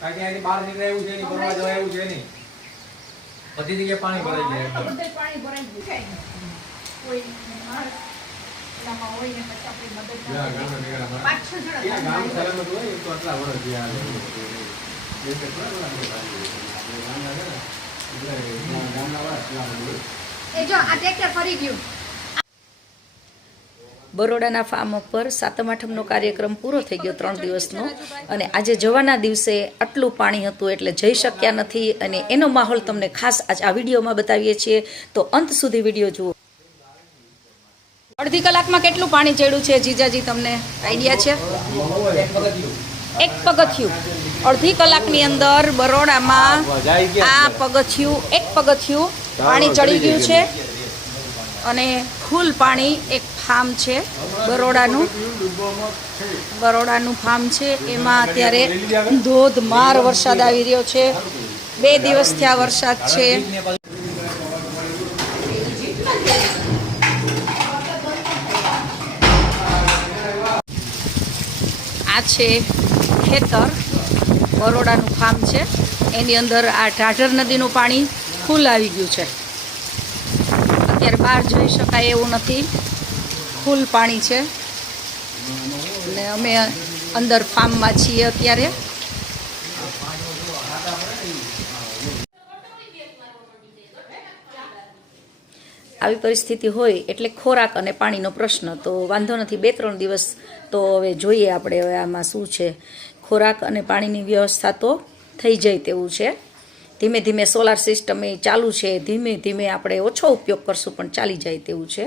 કારણ કે અહીંથી બહાર નીકળે એવું છે નહીં ફરવા જવાય એવું છે નહીં. બધી જગ્યાએ પાણી ભરાઈ જાય પાણી ભરાઈ કોઈ. એ જો આ ટ્રેક્ટર ફરી ગયું. બરોડાના ફાર્મ ઉપર સાતમ આઠમનો કાર્યક્રમ પૂરો થઈ ગયો ત્રણ દિવસનો. અને આજે જવાના દિવસે આટલું પાણી હતું એટલે જઈ શક્યા નથી અને એનો માહોલ તમને ખાસ આજ આ વિડીયોમાં બતાવીએ છીએ. તો અંત સુધી વીડિયો જુઓ. અડધી કલાકમાં કેટલું પાણી ચડ્યું છે? જીજાજી, તમને આઈડિયા છે? એક પગથિયું. અડધી કલાકની અંદર બરોડામાં આ પગથિયું, એક પગથિયું પાણી ચડી ગયું છે. અને ફૂલ પાણી એક ફાર્મ છે, બરોડાનું. બરોડાનું ફાર્મ છે, એમાં અત્યારે ધોધમાર વરસાદ આવી રહ્યો છે. બે દિવસથી આ વરસાદ છે. આ છે ખેતર, બરોડાનું ફાર્મ છે. એની અંદર આ ઢાઢર નદીનું પાણી ફૂલ આવી ગયું છે. બહાર જઈ શકાય એવું નથી. ફૂલ પાણી છે. અને અમે અંદર ફાર્મમાં છીએ અત્યારે. આવી પરિસ્થિતિ હોય એટલે ખોરાક અને પાણીનો પ્રશ્ન. તો વાંધો નથી, બે ત્રણ દિવસ તો હવે જોઈએ આપણે હવે આમાં શું છે. ખોરાક અને પાણીની વ્યવસ્થા તો થઈ જાય તેવું છે. ધીમે ધીમે સોલાર સિસ્ટમ એ ચાલુ છે ધીમે ધીમે આપણે ઓછો ઉપયોગ કરશું પણ ચાલી જાય તેવું છે.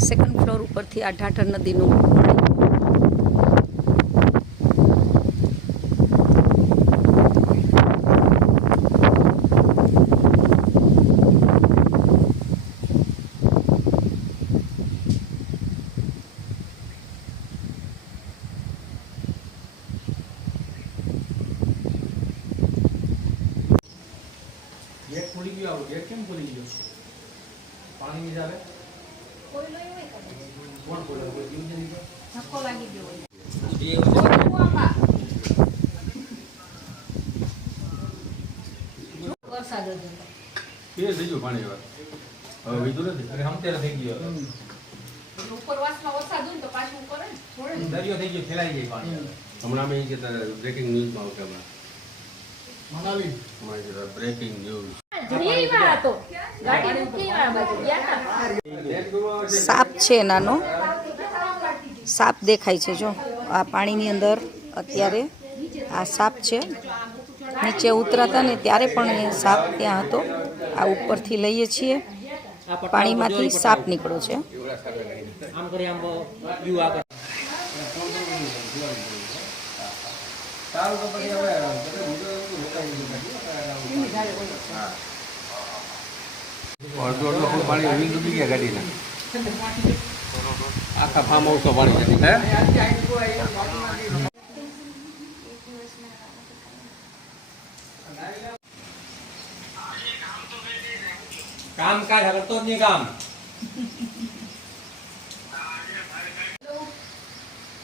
સેકન્ડ ફ્લોર ઉપરથી આ ઢાઢર નદીનું ખુલી ગયો આવું? ગેટ કેમ ખોલી ગયો? પાણી નહીં. કોણ કોઈ જીવ ધક્કો લાગી ગયો. વરસાદ હતો. એ થઈ ગયું પાણી હવે. વીજું નથી. અરે હમતેર થઈ. દરિયો થઈ ગયો ફેલાઈ જાય પાણી હમણાં અમે કહેતા બ્રેકિંગ ન્યૂઝમાં આવશે હમણાં. બ્રેકિંગ ન્યૂઝ સાપ છે નાનો સાપ દેખાય છે જો. આ પાણીની અંદર અત્યારે આ સાપ છે. નીચે ઉતરાતા ને ત્યારે પણ એ સાપ ત્યાં હતો. આ ઉપરથી લઈએ છીએ. પાણીમાંથી સાપ નીકળો છે. સારું તો પછી હવે બધે ભૂતો એવું રોકાઈ ગયું. અડધું અડધું આપણું પાણી વીજ ડૂબી ગયા ગાડીના. આખા ફાર્મ હાઉસમાં પાણી હે? જ નહીં કામ.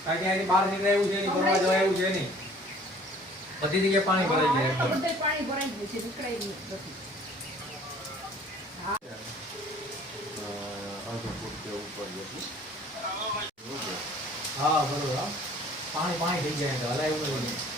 કારણ કે બાર બહાર નીકળે એવું છે નહીં ફરવા જવાય એવું છે નહીં. બધી જગ્યાએ પાણી ભરાઈ જાય એકદમ. બધે પાણી ભરાઈ ગયું છે નીકળાય નહીં જેટલું હા બરોબર હા. પાણી પાણી થઈ જાય હલાય એવું નથી હા